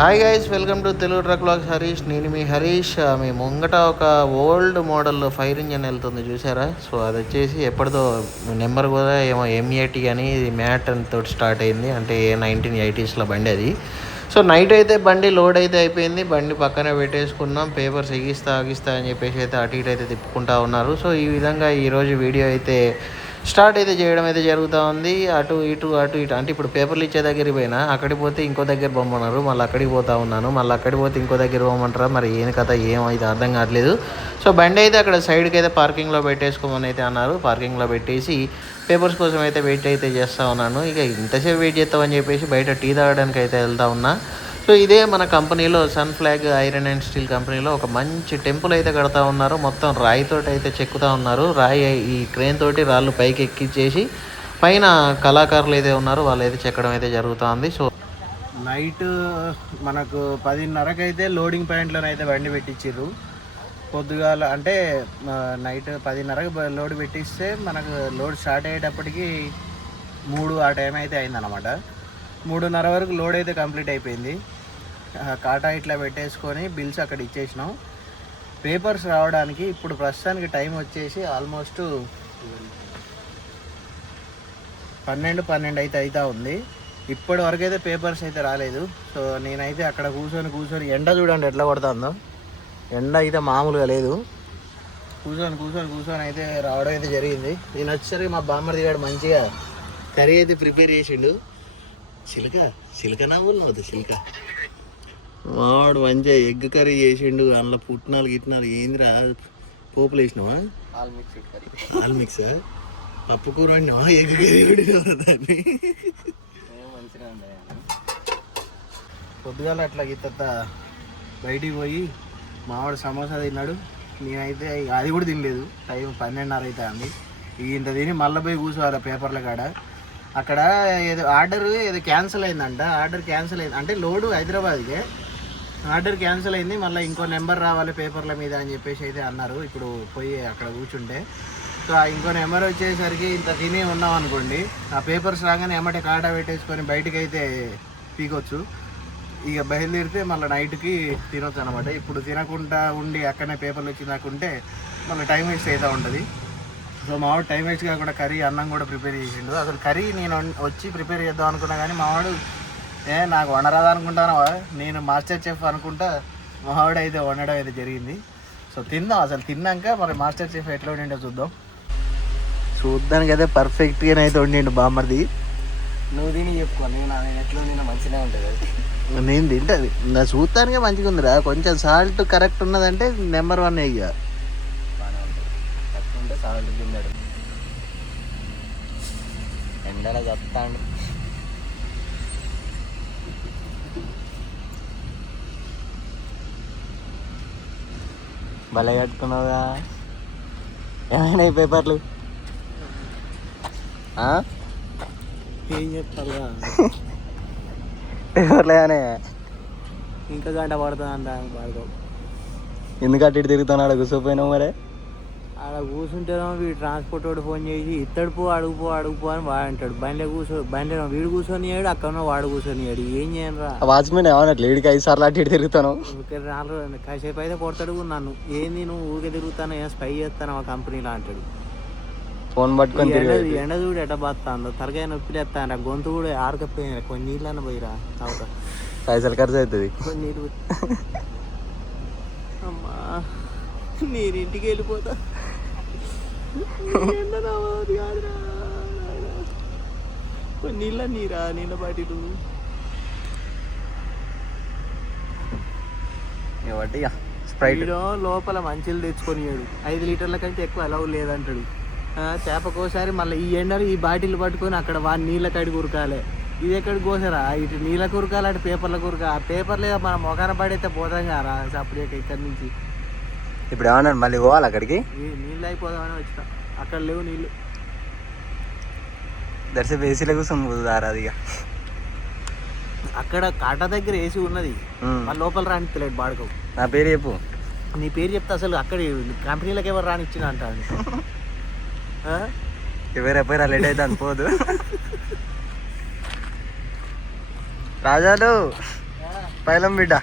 Hi guys, welcome to Telugu truck vlogs Harish. నేను మీ హరీష్. మీ ముంగట ఒక ఓల్డ్ మోడల్ ఫైర్ ఇంజన్ వెళ్తుంది చూసారా? సో అది వచ్చేసి ఎప్పటిదో నెంబర్ కూడా ఏమో M80 అని మ్యాట్ తోటి స్టార్ట్ అయింది. అంటే 1980s బండి అది. సో నైట్ అయితే బండి లోడ్ అయితే అయిపోయింది. బండి పక్కనే పెట్టేసుకున్నాం. పేపర్స్ ఎగిస్తా అని చెప్పేసి అయితే అటు ఇటు అయితే తిప్పుకుంటా ఉన్నారు. సో ఈ విధంగా ఈరోజు వీడియో అయితే స్టార్ట్ అయితే చేయడం అయితే జరుగుతూ ఉంది. అటు ఇటు అంటే ఇప్పుడు పేపర్లు ఇచ్చే దగ్గరికి పోయినా, అక్కడికి పోతే ఇంకో దగ్గర బొమ్మన్నారు, మళ్ళీ అక్కడికి పోతా ఉన్నాను, మళ్ళీ అక్కడికి పోతే ఇంకో దగ్గర పోమంటారా, మరి ఏం కథ ఏమైతే అర్థం కావట్లేదు. సో బండి అయితే అక్కడ సైడ్కి అయితే పార్కింగ్లో పెట్టేసుకోమని అయితే అన్నారు. పార్కింగ్లో పెట్టేసి పేపర్స్ కోసం అయితే వెయిట్ అయితే చేస్తూ ఉన్నాను. ఇక ఇంతసేపు వెయిట్ చేస్తామని చెప్పేసి బయట టీ తాగడానికి అయితే వెళ్తా ఉన్నా. సో ఇదే మన కంపెనీలో Sun Flag Iron and Steel కంపెనీలో ఒక మంచి టెంపుల్ అయితే కడతా ఉన్నారు. మొత్తం రాయితోటి అయితే చెక్కుతూ ఉన్నారు. రాయి ఈ క్రేన్ తోటి రాళ్ళు పైకి ఎక్కించేసి పైన కళాకారులు అయితే ఉన్నారు, వాళ్ళు అయితే చెక్కడం అయితే జరుగుతుంది. సో నైట్ మనకు 10:30కి అయితే లోడింగ్ పాయింట్లోనే అయితే బండి పెట్టించారు. పొద్దుగాల అంటే నైట్ 10:30కి లోడ్ పెట్టిస్తే మనకు లోడ్ స్టార్ట్ అయ్యేటప్పటికి 3 ఆ టైం అయితే అయిందన్నమాట. 3:30 వరకు లోడ్ అయితే కంప్లీట్ అయిపోయింది. కాటా ఇట్లా పెట్టేసుకొని బిల్స్ అక్కడ ఇచ్చేసినాం. పేపర్స్ రావడానికి ఇప్పుడు ప్రస్తుతానికి టైం వచ్చేసి ఆల్మోస్ట్ 12 అయితే అవుతా ఉంది. ఇప్పటి వరకు అయితే పేపర్స్ అయితే రాలేదు. సో నేనైతే అక్కడ కూర్చొని ఎండ చూడండి ఎట్లా కొడుతుందో. ఎండ అయితే మామూలుగా లేదు. కూర్చొని అయితే రావడం అయితే జరిగింది. నేను వచ్చేసరికి మా బామ్మర్ దిగాడు, మంచిగా కర్రీ అయితే ప్రిపేర్ చేసిండు. చిలక నవ్వులు అవుతుంది చిలక. వాడు మంచిగా ఎగ్ కర్రీ చేసిండు. అందులో పుట్నాలు గిట్నాలు ఏందిరా పోపులు వేసినావా? ఆల్ మిక్స్ పప్పు కూర వండినావా? Egg curry వండినావా? దాన్ని పొద్దుగాల అట్లా గిత్త బయటికి పోయి మావాడు సమోసా తిన్నాడు. నేనైతే అది కూడా తినలేదు. టైం 12:30 అయితే అంది. ఇంత తిని మళ్ళీ పోయి కూర్చోవాలి పేపర్ల కాడ. అక్కడ ఏదో ఆర్డర్ ఏదో క్యాన్సిల్ అయిందంట. ఆర్డర్ క్యాన్సిల్ అయింది అంటే లోడు హైదరాబాద్కే, ఆర్డర్ క్యాన్సిల్ అయింది. మళ్ళీ ఇంకో నెంబర్ రావాలి పేపర్ల మీద అని చెప్పేసి అయితే అన్నారు. ఇప్పుడు పోయి అక్కడ కూర్చుంటే సో ఇంకో నెంబర్ వచ్చేసరికి ఇంత తిని ఉన్నాం అనుకోండి, ఆ పేపర్స్ రాగానే ఎమ్మటే కాటా పెట్టేసుకొని బయటకు అయితే పీకొచ్చు. ఇక బయలుదేరితే మళ్ళీ నైట్కి తినొచ్చు అనమాట. ఇప్పుడు తినకుండా ఉండి అక్కడనే పేపర్లు వచ్చి తినకుంటే మళ్ళీ టైం వేస్ట్ అవుతూ ఉంటుంది. సో మావాడు టైం వేస్ట్ కాకుండా కర్రీ అన్నం కూడా ప్రిపేర్ చేసిండు. అసలు కర్రీ నేను వచ్చి ప్రిపేర్ చేద్దాం అనుకున్నా కానీ మావాడు నాకు వండరాదు అనుకుంటాను, నేను మాస్టర్ చెఫ్ అనుకుంటా మావాడు అయితే వండడం అయితే జరిగింది. సో తిందాం. అసలు తిన్నాక మరి మాస్టర్ చెఫ్ ఎట్లా వండిండో చూద్దాం. చూద్దానికి అయితే పర్ఫెక్ట్గానే అయితే వండిండు బామ్మర్ది. నువ్వు తిని చెప్పుకో, నేను ఎట్లా తిన్నా మంచిగా ఉంటుంది. అది నేను తింటుంది నా చూస్తానికే మంచిగా ఉందిరా. కొంచెం సాల్ట్ కరెక్ట్ ఉన్నదంటే నెంబర్ 1 ఇక సాల్ట్ తిన్నాడు. ఎండలో చెప్తాడు. భలే కట్టుకున్నావుగా. ఏమైనా పేపర్లు ఏం చెప్తారుగా పేపర్లు ఏమైనా ఇంకా గంట పడుతుంది అంట. పడతావు ఎందుకంటే ఇటు తిరుగుతున్నాడు కూర్చోపోయినావు. మరి ఆడ కూర్చుంటేనో వీడు ట్రాన్స్పోర్ట్ వాడు ఫోన్ చేసి ఇత్తడు పో అడుగుపో అని వాడు అంటాడు. బండిలో వీడు కూర్చొనియాడు, అక్కడ వాడు కూర్చొనియాడు. ఏం చేయనురా? వాచ్మెన్ ఏమన్నట్లు వీడికి 5 సార్లు అటు ఇటు తిరుగుతాను. కాసేపు అయితే కొడతాడు. నన్ను ఏంది నువ్వు ఊరికే తిరుగుతాను, ఏం స్పై చేస్తాను ఆ కంపెనీలో అంటాడు. ఫోన్ పట్టుకొని ఎండ చూడు ఎట్ట బాస్తాందో, తలకాయ నొప్పి లేస్తాను. గొంతు కూడా ఆరకపోయినా. కొన్ని నీళ్ళన్న పోయిరా తాగుతా. పైసలు ఖర్చు అవుతుంది. కొన్ని నీళ్ళు అమ్మా నేను ఇంటికి వెళ్ళిపోతా. కొన్ని నీళ్ళ బాటిలు స్ప్రైట్ లోపల మంచిలు తెచ్చుకొనియాడు. 5 లీటర్ల కంటే ఎక్కువ అలౌ లేదంటాడు. చేపకోసారి మళ్ళీ ఈ ఎండలు ఈ బాటిల్ పట్టుకొని అక్కడ వాడి నీళ్ళ కడిగి ఉరకాలి. ఇది ఎక్కడికి కోసారా? ఇటు నీళ్ళ కురకాలి, అటు పేపర్ల కురక. ఆ పేపర్లే మన మొఖాన పడైతే పోతాం కదా అప్పుడే ఇక్కడి నుంచి. ఇప్పుడు ఏమన్నా మళ్ళీ పోవాలి అక్కడికి? నీళ్ళు అయిపోదామని వచ్చిన. అక్కడ లేవు నీళ్ళు. దర్శనం ఏసీలో కూర్చొని పోతారా? అది అక్కడ కాటా దగ్గర ఏసీ ఉన్నది, మన లోపల రానిస్తలేడు బాడుకో. నా పేరు చెప్పు. నీ పేరు చెప్తే అసలు అక్కడ కంపెనీలకు ఎవరు రానిచ్చిన అంటాను. ఎవరైనా లేట్ అయితే అనుకోదు. రాజాలు పైలం బిడ్డ.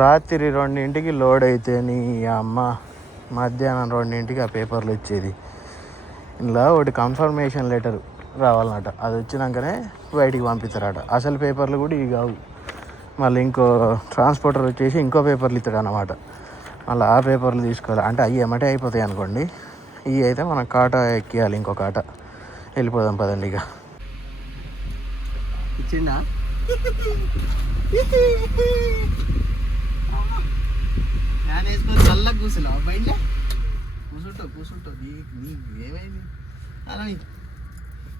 రాత్రి 2ంటికి లోడ్ అయితే నీ అమ్మ మధ్యాహ్నం 2ంటికి ఆ పేపర్లు వచ్చేది. ఇలా ఒకటి కన్ఫర్మేషన్ లెటర్ రావాలన్నట. అది వచ్చినాకనే బయటికి పంపిస్తారట. అసలు పేపర్లు కూడా ఇవి కావు. మళ్ళీ ఇంకో ట్రాన్స్పోర్టర్ వచ్చేసి ఇంకో పేపర్లు ఇస్తాడు అన్నమాట. మళ్ళీ ఆ పేపర్లు తీసుకోవాలి. అంటే అవి ఏమంటే అయిపోతాయి అనుకోండి. ఇవి అయితే మనం కాటా ఎక్కియాలి. ఇంకో కాటా వెళ్ళిపోదాం పదండి. ఇక ఇచ్చిండా ఫ్యాన్ వేసుకొని చల్లగా కూర్చున్నావు. బయట కూర్చుంటావు ఏమైంది అలా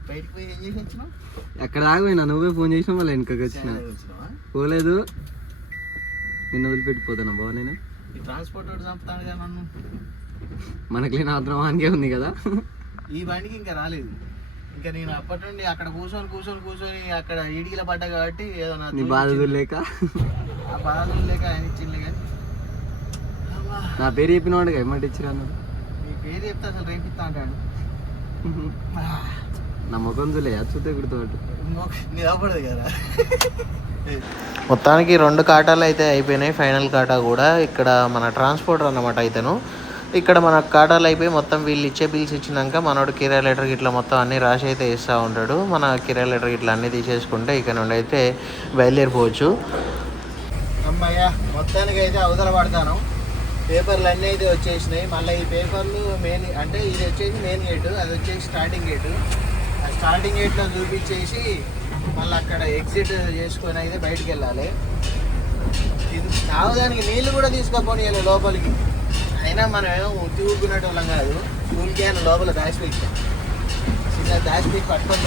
బయటకు పోయి ఏం చేసి వచ్చినావు? ఎక్కడ ఆగిపోయినా నువ్వే ఫోన్ చేసినావు. మళ్ళీ వెనకకి వచ్చినా పోలేదు. నిన్ను వదిలిపెట్టిపోతాను బావ. నేను ఈ ట్రాన్స్పోర్ట్ చంపుతాను కదా నన్ను. మనకి లేని ఆత్రం వానికే ఉంది కదా. ఈ బండికి ఇంకా రాలేదు. ఇంకా నేను అప్పటి నుండి అక్కడ కూర్చొని అక్కడ ఇడిగిల పడ్డా కాబట్టి ఏదో నీ బాధలు లేక ఆ బాధలు లేక ఆయన ఇచ్చిండే. కానీ నా పేరు చెప్పిన వాడు ఏమంటే ఇచ్చిరా? నీ పేరు చెప్తే అసలు రేపిస్తా అంటాడు. నా ముఖం చూలే చూస్తే గుర్తుపట్టు నిలబడదు కదా. మొత్తానికి 2 కాటాలు అయితే అయిపోయినాయి. ఫైనల్ కాటా కూడా ఇక్కడ మన ట్రాన్స్పోర్టర్ అన్నమాట. అయితేను ఇక్కడ మన కాటాలు అయిపోయి మొత్తం వీళ్ళు ఇచ్చే బిల్స్ ఇచ్చినాక మనోడు కిరాయి లెటర్ ఇట్లా మొత్తం అన్నీ రాసి అయితే ఇస్తూ ఉంటాడు. మన కిరాయి లెటర్ ఇట్లా అన్నీ తీసేసుకుంటే ఇక్కడ నుండి అయితే బయలుదేరిపోవచ్చు. అమ్మయ్య మొత్తానికి అయితే అవతల పడతాను. పేపర్లు అన్నీ అయితే వచ్చేసినాయి. మళ్ళీ ఈ పేపర్లు మెయిన్ అంటే ఇది వచ్చేసి మెయిన్ గేటు, అది వచ్చేసి స్టార్టింగ్ గేటు. ఆ స్టార్టింగ్ గేట్లో చూపించేసి మళ్ళీ అక్కడ ఎగ్జిట్ చేసుకొని అయితే బయటికి వెళ్ళాలి. తాగడానికి నీళ్ళు కూడా తీసుకోపోనియాలి లోపలికి. అయినా మనం ఏమో ఊరుకునేట వాళ్ళం కాదు. స్కూల్ క్యాన్ లోపల దాచిపెట్టాం. చిన్న దాచిపెట్టి పట్టుకొని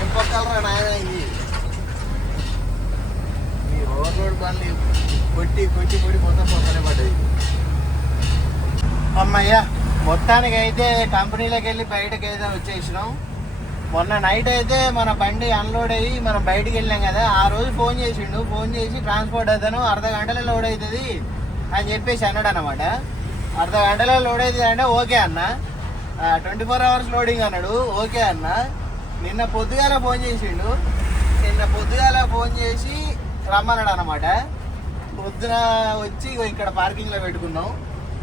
ఏం పట్టాలరా నాయన. ఇది ఈ ఓవర్లోడ్ బండ్లు కొట్టి మొత్తం పక్కనే పడ్డది. అమ్మయ్య మొత్తానికి అయితే కంపెనీలోకి వెళ్ళి బయటకు అయితే వచ్చేసినాం. మొన్న నైట్ అయితే మన బండి అన్లోడ్ అయ్యి మనం బయటికి వెళ్ళాం కదా. ఆ రోజు ఫోన్ చేసి ట్రాన్స్పోర్ట్ అవుతాను అర్ధగంటలో లోడ్ అవుతుంది అని చెప్పేసి అన్నాడు అనమాట. అర్ధగంటలో లోడ్ అవుతుంది అంటే ఓకే అన్న. 24 hours లోడింగ్ అన్నాడు. ఓకే అన్న. నిన్న పొద్దుగాల ఫోన్ చేసి రమ్మన్నాడు అనమాట. పొద్దున వచ్చి ఇక్కడ పార్కింగ్లో పెట్టుకున్నాం.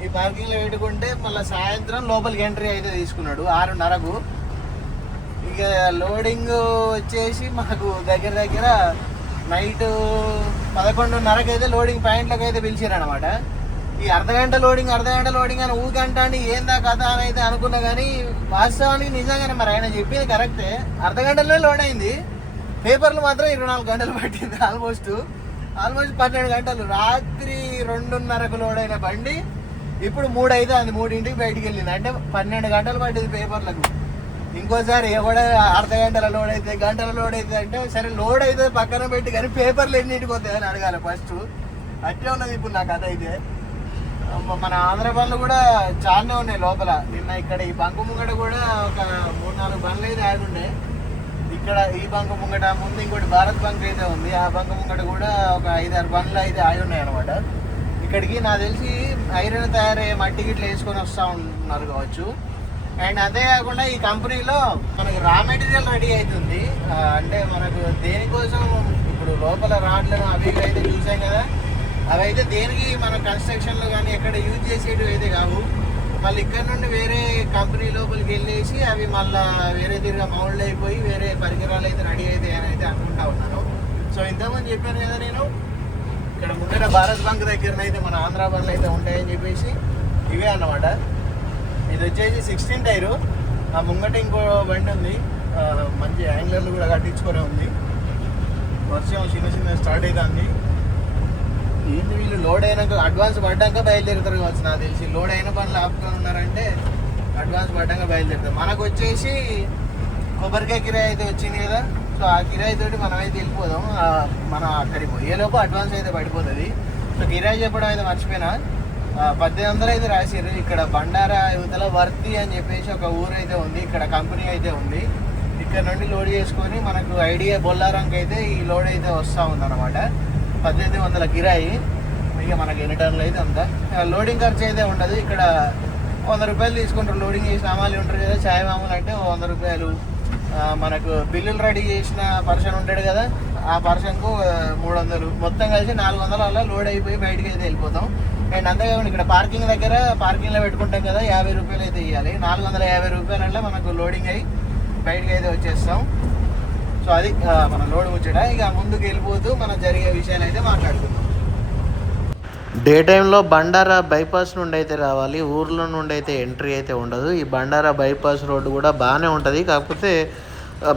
ఈ పార్కింగ్లో పెట్టుకుంటే మళ్ళీ సాయంత్రం లోపలికి ఎంట్రీ అయితే తీసుకున్నాడు 6:30కు. ఇక లోడింగ్ వచ్చేసి మాకు దగ్గర నైట్ 11:30కి అయితే లోడింగ్ పాయింట్లకు అయితే పిలిచారు అనమాట. ఈ అర్ధగంట లోడింగ్ అని ఊకంట అండి ఏందా కథ అని అయితే అనుకున్నా. కానీ వాస్తవానికి నిజంగానే మరి ఆయన చెప్పింది కరెక్టే. అర్ధగంటలో లోడ్ అయింది. పేపర్లు మాత్రం 24 గంటలు పట్టింది. ఆల్మోస్ట్ 12 గంటలు. రాత్రి 2:30కు లోడ్ అయిన బండి ఇప్పుడు 3 అయితే అది 3ంటికి బయటికి వెళ్ళింది. అంటే 12 గంటలు పట్టింది పేపర్లకు. ఇంకోసారి ఎవడ అర్ధగంటల లోడ్ అయితే గంటల లోడ్ అయితే అంటే సరే లోడ్ అయితే పక్కన పెట్టి కానీ పేపర్లు ఎన్నింటికి వస్తాయని అడగాలి ఫస్ట్. అట్లే ఉన్నది ఇప్పుడు నా కథ అయితే. మన ఆంధ్ర బండ్లు కూడా చాలానే ఉన్నాయి లోపల. నిన్న ఇక్కడ ఈ బంకు ముంగట కూడా ఒక 3-4 బండ్లు అయితే ఆగుండే. ఇక్కడ ఈ బంకు ముంగట ముందు ఇంకోటి భారత్ బంక్ అయితే ఉంది. ఆ బంకు ముంగట కూడా ఒక 5-6 బండ్లు అయితే ఆగి ఉన్నాయి అనమాట. ఇక్కడికి నాకు తెలిసి ఐరన్ తయారయ్యే మట్టి గిట్ల వేసుకొని వస్తూ ఉన్నారు కావచ్చు. అండ్ అంతే కాకుండా ఈ కంపెనీలో మనకు రా మెటీరియల్ రెడీ అవుతుంది. అంటే మనకు దేనికోసం ఇప్పుడు లోపల రాడ్లను అవి అయితే చూసాం కదా. అవి అయితే దేనికి మనం కన్స్ట్రక్షన్లో కానీ ఎక్కడ యూజ్ చేసేవి అయితే కావు. మళ్ళీ ఇక్కడ నుండి వేరే కంపెనీ లోపలికి వెళ్ళేసి అవి మళ్ళీ వేరే తిరిగా మౌల్డ్ అయిపోయి వేరే పరికరాలు అయితే రెడీ అవుతాయి అని అయితే అనుకుంటా ఉన్నాను. సో ఇంతకుముందు చెప్పాను కదా నేను ఇక్కడ ముందర భారత్ బంక్ దగ్గరనైతే మన ఆంధ్ర బండ్లు అయితే ఉంటాయని చెప్పేసి ఇవే అన్నమాట. ఇది వచ్చేసి 16 టైరు. ఆ ముంగట ఇంకో బండి ఉంది. మంచి యాంగ్లర్లు కూడా కట్టించుకొని ఉంది. వర్షం చిన్న స్టార్ట్ అవుతుంది. ఏంటి వీళ్ళు లోడ్ అయినాక అడ్వాన్స్ పడ్డాక బయలుదేరుతారు కావచ్చు నాకు తెలిసి. లోడ్ అయిన పనులు ఆపుకొని ఉన్నారంటే అడ్వాన్స్ పడ్డాక బయలుదేరుతారు. మనకు వచ్చేసి కొబ్బరికాయ కిరాయి అయితే వచ్చింది కదా. సో ఆ కిరాయి తోటి మనం అయితే వెళ్ళిపోదాం. మనం అక్కడికి పోయేలోపు అడ్వాన్స్ అయితే పడిపోతుంది. సో కిరాయి చెప్పడం అయితే మర్చిపోయినా. 1800 అయితే రాసిర్రు. ఇక్కడ బండారా యువతల వర్తి అని చెప్పేసి ఒక ఊరు అయితే ఉంది. ఇక్కడ కంపెనీ అయితే ఉంది. ఇక్కడ నుండి లోడ్ చేసుకొని మనకు ఐడియా బొల్లారంకి అయితే ఈ లోడ్ అయితే వస్తూ ఉందన్నమాట. 1800 కిరాయి. ఇక మనకి ఎన్ని టన్నులు అయితే అంత లోడింగ్ ఖర్చు అయితే ఉండదు. ఇక్కడ ₹100 తీసుకుంటారు. లోడింగ్ చేసిన అమ్మాలి ఉంటారు కదా, ఛాయ్ మామూలు అంటే ₹100. మనకు బిల్లులు రెడీ చేసిన పర్సన్ ఉంటాడు కదా, ఆ పర్సన్కు 300, మొత్తం కలిసి 400 అలా లోడ్ అయిపోయి బయటకి అయితే వెళ్ళిపోతాం. అండ్ అంతేకాకుండా ఇక్కడ పార్కింగ్ దగ్గర పార్కింగ్లో పెట్టుకుంటాం కదా, ₹50 అయితే ఇవ్వాలి. ₹450 అంటే మనకు లోడింగ్ అయ్యి బయటకి అయితే వచ్చేస్తాం. సో అది మన లోడ్ ముచ్చట. ఇక ముందుకు వెళ్ళిపోతూ మనం జరిగే విషయాలు అయితే మాట్లాడుకుందాం. డే టైంలో బండారా బైపాస్ నుండి అయితే రావాలి, ఊర్లో నుండి అయితే ఎంట్రీ అయితే ఉండదు. ఈ బండారా బైపాస్ రోడ్డు కూడా బాగానే ఉంటుంది, కాకపోతే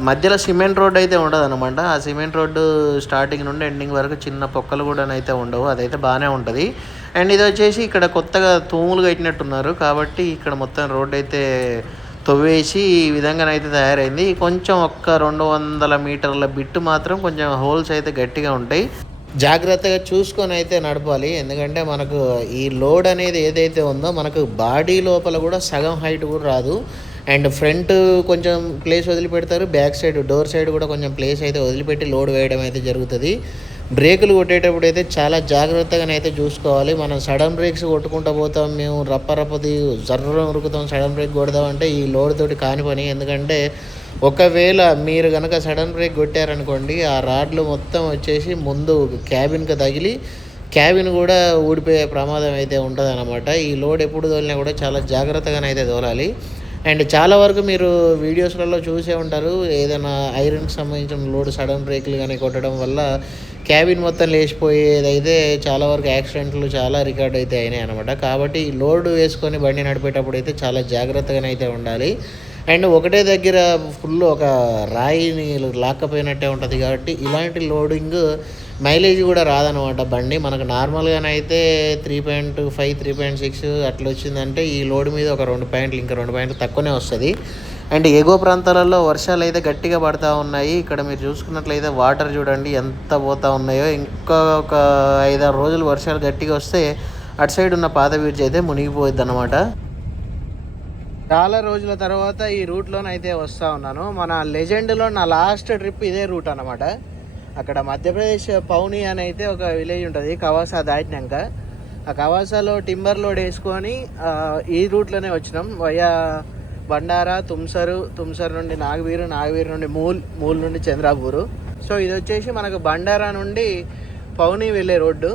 మధ్యలో సిమెంట్ రోడ్ అయితే ఉండదు అనమాట. ఆ సిమెంట్ రోడ్డు స్టార్టింగ్ నుండి ఎండింగ్ వరకు చిన్న పొక్కలు కూడా అయితే ఉండవు, అదైతే బాగానే ఉంటుంది. అండ్ ఇది వచ్చేసి ఇక్కడ కొత్తగా తూములు కట్టినట్టున్నారు, కాబట్టి ఇక్కడ మొత్తం రోడ్ అయితే తవ్వేసి ఈ విధంగానైతే తయారైంది. కొంచెం ఒక్క 200 మీటర్ల బిట్టు మాత్రం కొంచెం హోల్స్ అయితే గట్టిగా ఉంటాయి, జాగ్రత్తగా చూసుకొని అయితే నడపాలి. ఎందుకంటే మనకు ఈ లోడ్ అనేది ఏదైతే ఉందో మనకు బాడీ లోపల కూడా సగం హైట్ కూడా రాదు. అండ్ ఫ్రంట్ కొంచెం ప్లేస్ వదిలిపెడతారు, బ్యాక్ సైడ్ డోర్ సైడ్ కూడా కొంచెం ప్లేస్ అయితే వదిలిపెట్టి లోడ్ వేయడం అయితే జరుగుతుంది. బ్రేకులు కొట్టేటప్పుడు అయితే చాలా జాగ్రత్తగానైతే చూసుకోవాలి. మనం సడన్ బ్రేక్స్ కొట్టుకుంటూ పోతాం, మేము రప్పది జర్ర ఉరుకుతాం, సడన్ బ్రేక్ కొడదామంటే ఈ లోడ్ తోటి కాని పని. ఎందుకంటే ఒకవేళ మీరు కనుక సడన్ బ్రేక్ కొట్టారనుకోండి, ఆ రాడ్లు మొత్తం వచ్చేసి ముందు క్యాబిన్కి తగిలి క్యాబిన్ కూడా ఊడిపోయే ప్రమాదం అయితే ఉంటుంది అనమాట. ఈ లోడ్ ఎప్పుడు తోలినా కూడా చాలా జాగ్రత్తగానైతే తోలాలి. అండ్ చాలా వరకు మీరు వీడియోస్లలో చూసే ఉంటారు, ఏదైనా ఐరన్కి సంబంధించిన లోడ్ సడన్ బ్రేక్లు కానీ కొట్టడం వల్ల క్యాబిన్ మొత్తం లేచిపోయేదైతే చాలా వరకు యాక్సిడెంట్లు చాలా రికార్డ్ అయితే అయినాయి అనమాట. కాబట్టి ఈ లోడ్ వేసుకొని బండి నడిపేటప్పుడు అయితే చాలా జాగ్రత్తగానైతే ఉండాలి. అండ్ ఒకటే దగ్గర ఫుల్ ఒక రాయిని లాక్కపోయినట్టే ఉంటుంది, కాబట్టి ఇలాంటి లోడింగ్ మైలేజ్ కూడా రాదనమాట బండి. మనకు నార్మల్గానైతే 3.5 3.6 అట్లా వచ్చిందంటే ఈ లోడ్ మీద ఒక 2 పాయింట్లు ఇంకా 2 పాయింట్లు తక్కువనే వస్తుంది. అండ్ ఎగువ ప్రాంతాలలో వర్షాలు అయితే గట్టిగా పడుతూ ఉన్నాయి. ఇక్కడ మీరు చూసుకున్నట్లయితే వాటర్ చూడండి ఎంత పోతూ ఉన్నాయో. ఇంకా ఒక 5-6 రోజులు వర్షాలు గట్టిగా వస్తే అటు సైడ్ ఉన్న పాత బ్రిడ్జ్ అయితే మునిగిపోయిద్ది అనమాట. చాలా రోజుల తర్వాత ఈ రూట్లోనైతే వస్తూ ఉన్నాను. మన లెజెండ్లో నా లాస్ట్ ట్రిప్ ఇదే రూట్ అనమాట. అక్కడ మధ్యప్రదేశ్ పౌని అని అయితే ఒక విలేజ్ ఉంటుంది, కవాసా దాటినాక. ఆ కవాసాలో టింబర్ లోడ్ వేసుకొని ఈ రూట్లోనే వచ్చినాం. వయా బండారా, తుమ్సర్ నుండి నాగవీరు నుండి మూల్ నుండి చంద్రాపూరు. సో ఇది వచ్చేసి మనకు బండారా నుండి పౌని వెళ్ళే రోడ్డు.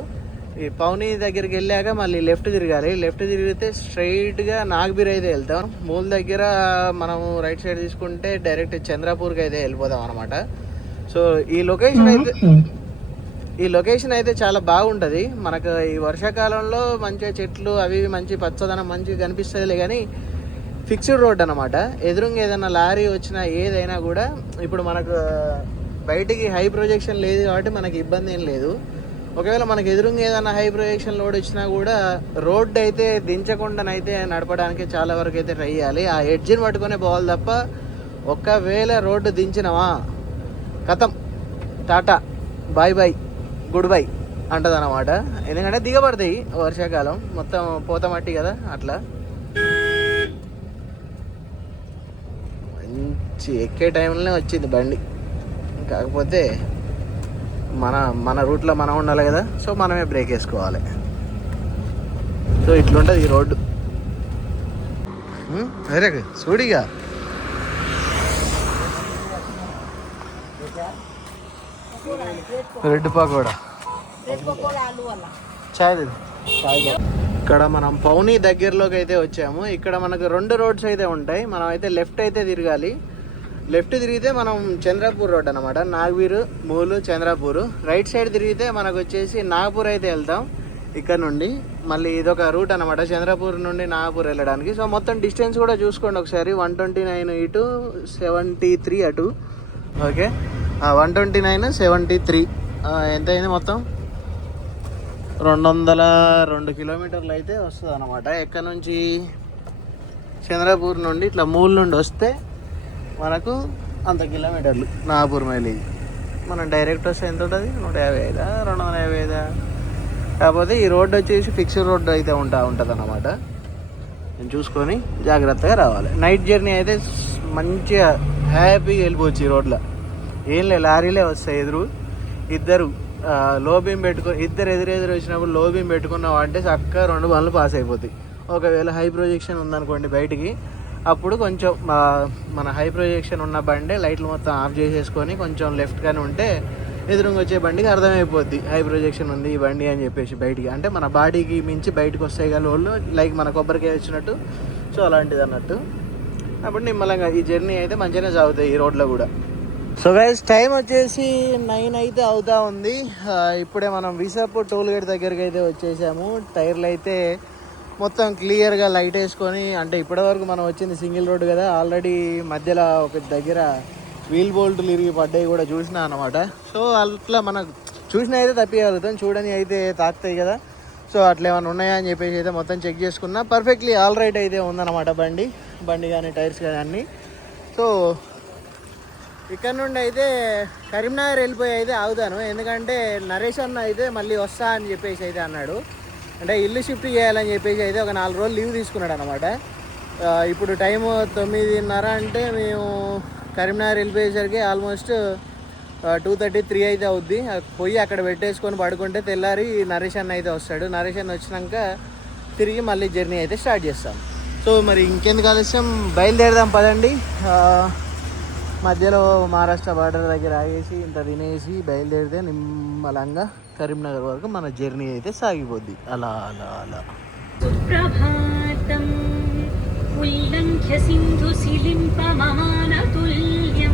ఈ పౌని దగ్గరికి వెళ్ళాక మళ్ళీ లెఫ్ట్ తిరగాలి. లెఫ్ట్ తిరిగితే స్ట్రైట్గా నాగబీర్ అయితే వెళ్తాం. మూల్ దగ్గర మనము రైట్ సైడ్ తీసుకుంటే డైరెక్ట్ చంద్రాపూర్కి అయితే వెళ్ళిపోతాం అనమాట. సో ఈ లొకేషన్ అయితే చాలా బాగుంటుంది. మనకు ఈ వర్షాకాలంలో మంచిగా చెట్లు అవి మంచి పచ్చదనం మంచిగా కనిపిస్తుందిలే, కానీ ఫిక్స్డ్ రోడ్ అనమాట. ఎదురుగా ఏదైనా లారీ వచ్చినా ఏదైనా కూడా ఇప్పుడు మనకు బయటికి హై ప్రొజెక్షన్ లేదు కాబట్టి మనకి ఇబ్బంది ఏం లేదు. ఒకవేళ మనకు ఎదురుగా ఏదైనా హై ప్రొజెక్షన్ లోడ్ వచ్చినా కూడా రోడ్డు అయితే దించకుండానైతే నడపడానికి చాలా వరకు అయితే ట్రై చేయాలి. ఆ ఎడ్జిని పట్టుకునే పోవాలి తప్ప ఒకవేళ రోడ్డు దించినవా కథం టాటా బాయ్ గుడ్ బై అంటది అనమాట. ఎందుకంటే దిగబడతాయి వర్షాకాలం మొత్తం పోత మట్టి కదా, అట్లా మంచి ఎక్కే టైంలోనే వచ్చింది బండి. కాకపోతే మన రూట్లో మనం ఉండాలి కదా, సో మనమే బ్రేక్ వేసుకోవాలి. సో ఇట్లుంటుంది ఈ రోడ్డు. అరే చూడిగా రెడ్ పకోడా చాయ్. ఇక్కడ మనం పౌని దగ్గరలోకి అయితే వచ్చాము. ఇక్కడ మనకు 2 రోడ్స్ అయితే ఉంటాయి. మనం అయితే లెఫ్ట్ అయితే తిరగాలి. లెఫ్ట్ తిరిగితే మనం చంద్రాపూర్ రోడ్ అనమాట, నాగవీరు మూలు చంద్రాపూర్. రైట్ సైడ్ తిరిగితే మనకు వచ్చేసి నాగపూర్ అయితే వెళ్తాం. ఇక్కడ నుండి మళ్ళీ ఇదొక రూట్ అనమాట, చంద్రాపూర్ నుండి నాగపూర్ వెళ్ళడానికి. సో మొత్తం డిస్టెన్స్ కూడా చూసుకోండి ఒకసారి. 129 ఇటు 73 అటు. ఓకే 129 73 ఎంత అయింది మొత్తం? 202 కిలోమీటర్లు అయితే వస్తుంది అనమాట. ఎక్కడ నుంచి చంద్రాపూర్ నుండి ఇట్లా మూల నుండి వస్తే మనకు అంత కిలోమీటర్లు నాగపూర్ మైలేజ్. మనం డైరెక్ట్ వస్తే ఎంత ఉంటుంది? 155 255. కాకపోతే ఈ రోడ్డు వచ్చేసి ఫిక్స్డ్ రోడ్డు అయితే ఉంటుంది అన్నమాట. నేను చూసుకొని జాగ్రత్తగా రావాలి. నైట్ జర్నీ అయితే మంచిగా హ్యాపీగా వెళ్ళిపోవచ్చు ఈ రోడ్లో. ఏం లేదు, లారీలే వస్తాయి ఎదురు. ఇద్దరు లో బీమ్ పెట్టుకొని, ఇద్దరు ఎదురెదురు వచ్చినప్పుడు లో బీమ్ పెట్టుకున్నావు అంటే చక్కగా 2 బండ్లు పాస్ అయిపోతాయి. ఒకవేళ హై ప్రొజెక్షన్ ఉందనుకోండి బయటికి, అప్పుడు కొంచెం మన హై ప్రొజెక్షన్ ఉన్న బండి లైట్లు మొత్తం ఆఫ్ చేసేసుకొని కొంచెం లెఫ్ట్గానే ఉంటే ఎదురుగా వచ్చే బండికి అర్థమైపోద్ది హై ప్రొజెక్షన్ ఉంది ఈ బండి అని చెప్పేసి. బయటికి అంటే మన బాడీకి మించి బయటకు వస్తాయి కదా వాళ్ళు, లైక్ మన కొబ్బరికాయ వచ్చినట్టు, సో అలాంటిది అన్నట్టు. అప్పుడు నిమ్మలంగా ఈ జర్నీ అయితే మంచిగానే సాగుతాయి ఈ రోడ్లో కూడా. సో గైస్ టైం వచ్చేసి 9 అయితే అవుతా ఉంది. ఇప్పుడే మనం విసాపూర్ టోల్ గేట్ దగ్గరికి అయితే వచ్చేసాము. టైర్లు అయితే మొత్తం క్లియర్గా లైట్ వేసుకొని, అంటే ఇప్పటివరకు మనం వచ్చింది సింగిల్ రోడ్ కదా, ఆల్రెడీ మధ్యలో ఒక దగ్గర వీల్ బోల్ట్లు ఇరిగి పడ్డాయి కూడా చూసినా అనమాట. సో అట్లా మనకు చూసినా అయితే తప్పియగలుగుతాం, చూడని అయితే తాకుతాయి కదా. సో అట్లా ఏమైనా ఉన్నాయా అని చెప్పేసి అయితే మొత్తం చెక్ చేసుకున్నా. పర్ఫెక్ట్లీ ఆల్ రైట్ అయితే ఉందన్నమాట బండి కానీ టైర్స్ కానీ అన్నీ. సో ఇక్కడ నుండి అయితే కరీంనగర్ వెళ్ళిపోయి అయితే ఆగుతాను, ఎందుకంటే నరేష్ అన్న అయితే మళ్ళీ వస్తా అని చెప్పేసి అయితే అన్నాడు. అంటే ఇల్లు షిఫ్ట్ చేయాలని చెప్పేసి అయితే ఒక 4 రోజులు లీవ్ తీసుకున్నాడు అనమాట. ఇప్పుడు టైము 9:30 అంటే మేము కరీంనగర్ వెళ్ళిపోయేసరికి ఆల్మోస్ట్ 2:33 అయితే అవుద్ది. పోయి అక్కడ పెట్టేసుకొని పడుకుంటే తెల్లారి నరేష్ అన్న అయితే వస్తాడు. నరేష్ అన్న వచ్చినాక తిరిగి మళ్ళీ జర్నీ అయితే స్టార్ట్ చేస్తాం. సో మరి ఇంకెందుకు ఆలస్యం, బయలుదేరదాం పదండి. మధ్యలో మహారాష్ట్ర బార్డర్ దగ్గర ఆగేసి ఇంత తినేసి బయలుదేరితే నిమ్మలంగా కరీంనగర్ వరకు మన జర్నీ అయితే సాగిపోద్ది. అలా అలా అలా సుప్రభాతం ఉల్లంఘ్య సింధు శిలింప మమానతుల్య